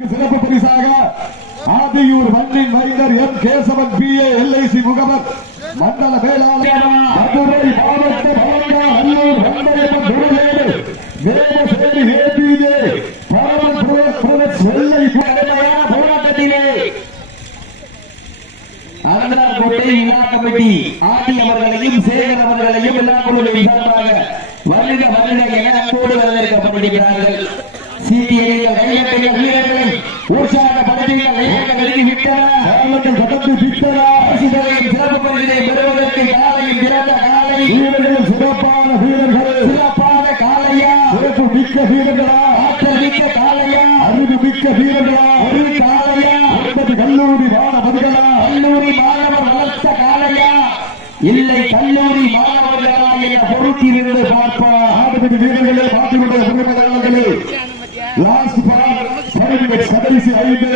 சிறப்பு பரிசாக ஆதியூர் மண்ணின் மைந்தர் M Kesavan B. A. LIC முகவர் மண்டல மேலாளர் மதுரை மாவட்ட அல்லூர் துருவேடு ஏபிஜே புரட்ஸ் வெள்ளை போராட்டத்திலே கமிட்டி ஆதி அவர்களையும் சேகர் அவர்களையும் வருக வருக என அன்போடு வரவேற்கப்பட்டிருக்கிறார்கள். சிபிஐ கையட்டைகள் காலை. வீரர்கள் சிறப்பான வீரர்கள். சிறப்பான காலையா? சிறப்பு மிக்க வீரர்களா? ஆற்றல் மிக்க காலையா? அறிவு மிக்க வீரர்களா? ஒரு காலையா? ஒன்பது கல்லூரி மாணவர்களா? கல்லூரி மாணவர் வளர்த்த காலையா? இல்லை கல்லூரி மாணவர்களா என பொருத்திலிருந்து பார்ப்போம். ஆடுபடி வீரர்களே உரிமையாளர்களே லாஸ்ட் ಸದಸ್ಯ ಐದು